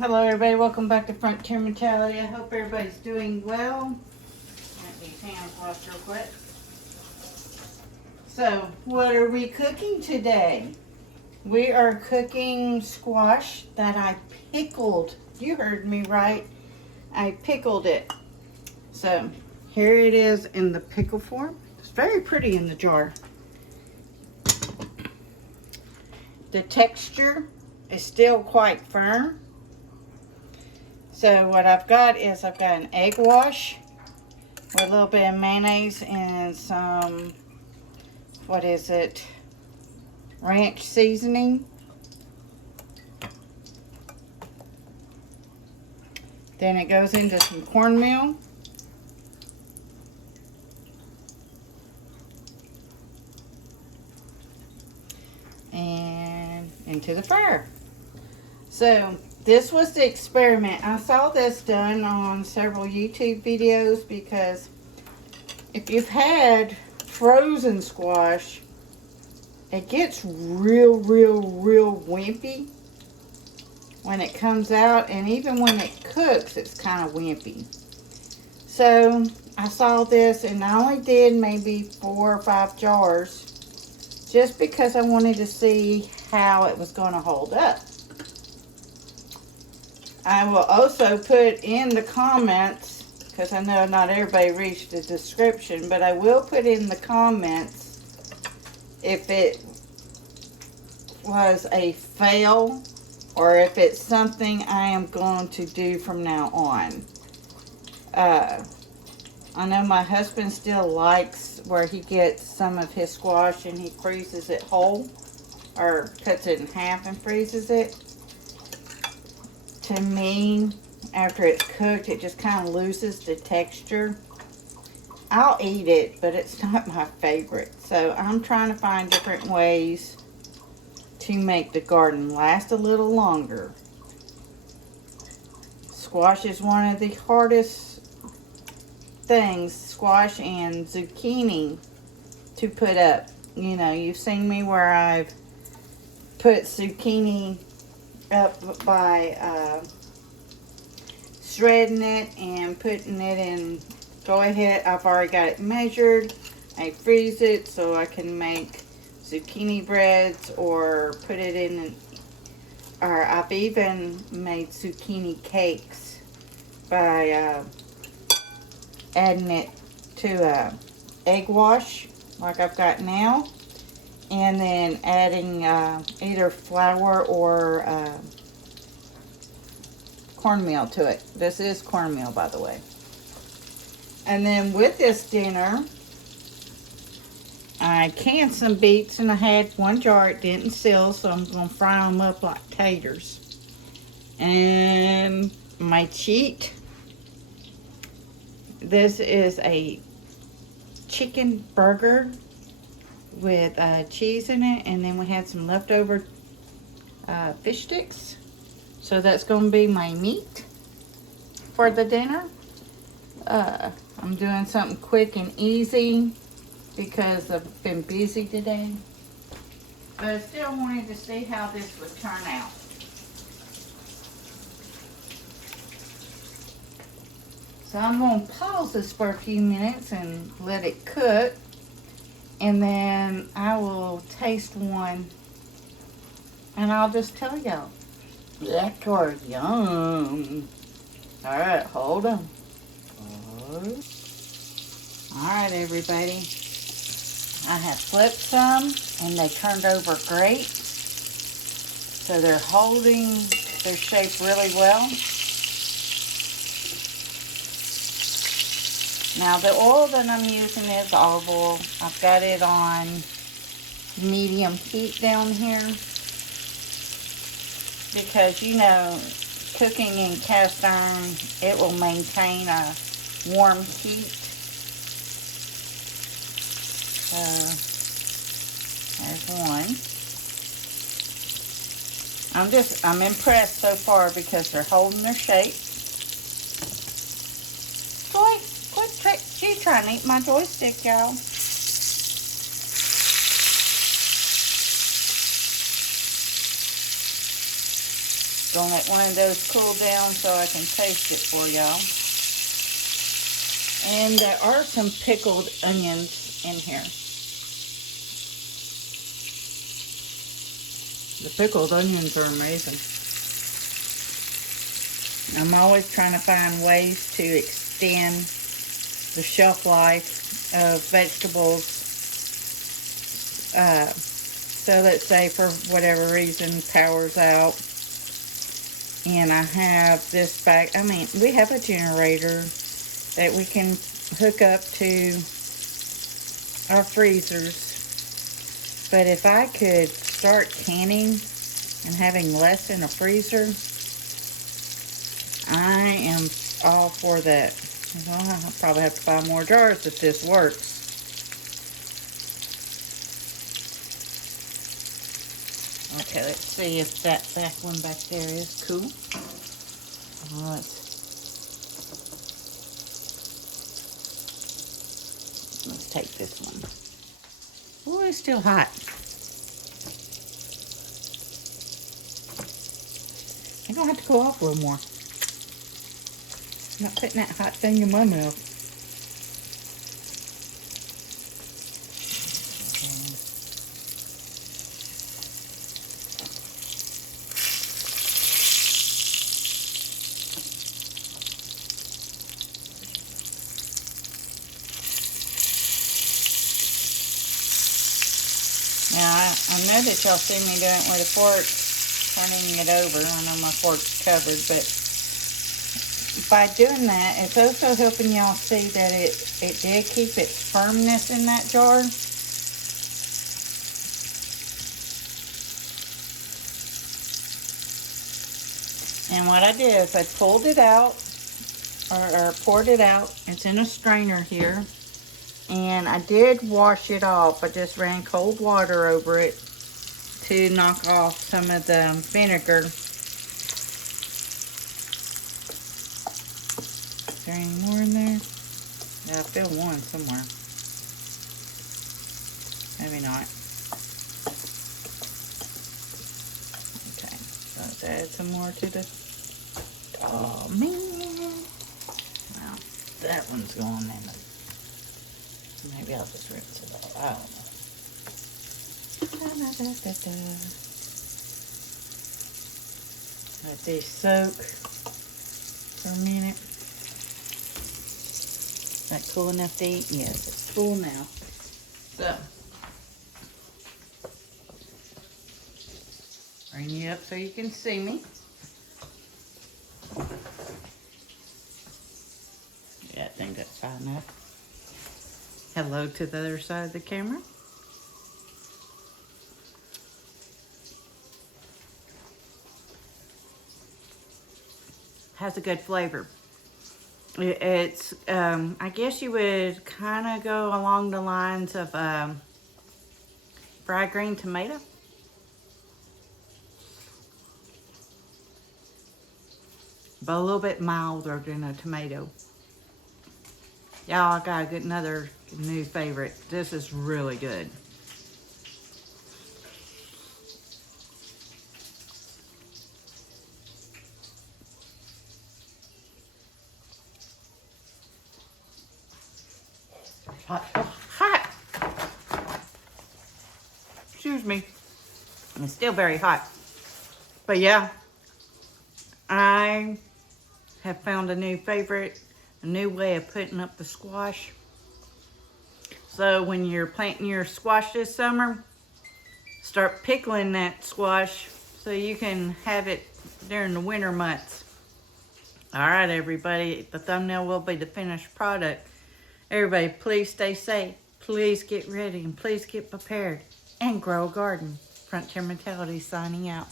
Hello everybody, welcome back to Frontier Mentality. I hope everybody's doing well. Get these hands washed real quick. So, what are we cooking today? We are cooking squash that I pickled. You heard me right. I pickled it. So, here it is in the pickle form. It's very pretty in the jar. The texture is still quite firm. So what I've got is I've got an egg wash with a little bit of mayonnaise and some, what is it, ranch seasoning. Then it goes into some cornmeal. And into the fryer. So this was the experiment. I saw this done on several YouTube videos because if you've had frozen squash, it gets real wimpy when it comes out, and even when it cooks, it's kind of wimpy. So I saw this and I only did maybe 4 or 5 jars just because I wanted to see how it was going to hold up. I will also put in the comments, because I know not everybody reads the description, but I will put in the comments if it was a fail or if it's something I am going to do from now on. I know my husband still likes where he gets some of his squash and he freezes it whole, or cuts it in half and freezes it. To me, after it's cooked, it just kind of loses the texture. I'll eat it, but it's not my favorite. So I'm trying to find different ways to make the garden last a little longer. Squash is one of the hardest things, squash and zucchini, to put up. You know, you've seen me where I've put zucchini up by shredding it and putting it in. Go ahead, I've already got it measured. I freeze it so I can make zucchini breads or put it in, or I've even made zucchini cakes by adding it to a egg wash like I've got now, and then adding either flour or cornmeal to it. This is cornmeal, by the way. And then with this dinner, I canned some beets, and I had 1 jar. It didn't seal, so I'm going to fry them up like taters. And my cheat, this is a chicken burger with cheese in it, and then we had some leftover fish sticks. So that's going to be my meat for the dinner. I'm doing something quick and easy because I've been busy today. But I still wanted to see how this would turn out. So I'm going to pause this for a few minutes and let it cook. And then I will taste one and I'll just tell y'all. That or yum. Alright, hold on. Alright, everybody. I have flipped some and they turned over great. So they're holding their shape really well. Now the oil that I'm using is olive oil. I've got it on medium heat down here because, you know, cooking in cast iron, it will maintain a warm heat. So there's one. I'm impressed so far because they're holding their shape. Boy, she's trying to eat my joystick, y'all. Gonna let one of those cool down so I can taste it for y'all. And there are some pickled onions in here. The pickled onions are amazing. I'm always trying to find ways to extend the shelf life of vegetables. So let's say for whatever reason power's out and I have this bag. I mean, we have a generator that we can hook up to our freezers. But if I could start canning and having less in a freezer, I am all for that. Well, I'll probably have to buy more jars if this works. Okay, let's see if that back one back there is cool. Let's take this one. Oh, it's still hot. I'm gonna have to cool off a little more. I'm not putting that hot thing in my mouth. Now, I know that y'all see me doing it with a fork, turning it over. I know my fork's covered, but by doing that, it's also helping y'all see that it did keep its firmness in that jar. And what I did is I pulled it out, or poured it out. It's in a strainer here. And I did wash it off. I just ran cold water over it to knock off some of the vinegar. Is there any more in there? Yeah, I feel one somewhere. Maybe not. Okay, so let's add some more to the... Oh, man. Well, that one's going in the... Maybe I'll just rinse it all. I don't know. Let these soak for a minute. Is that cool enough to eat? Yes, it's full now. So, bring you up so you can see me. Yeah, I think that's fine enough. Hello to the other side of the camera. Has a good flavor. It's, I guess you would kind of go along the lines of fried green tomato. But a little bit milder than a tomato. Y'all, I got another new favorite. This is really good. Hot, hot. Excuse me. It's still very hot. But yeah, I have found a new favorite, a new way of putting up the squash. So when you're planting your squash this summer, start pickling that squash so you can have it during the winter months. All right, everybody, the thumbnail will be the finished product. Everybody, please stay safe. Please get ready and please get prepared and grow a garden. Frontier Mentality signing out.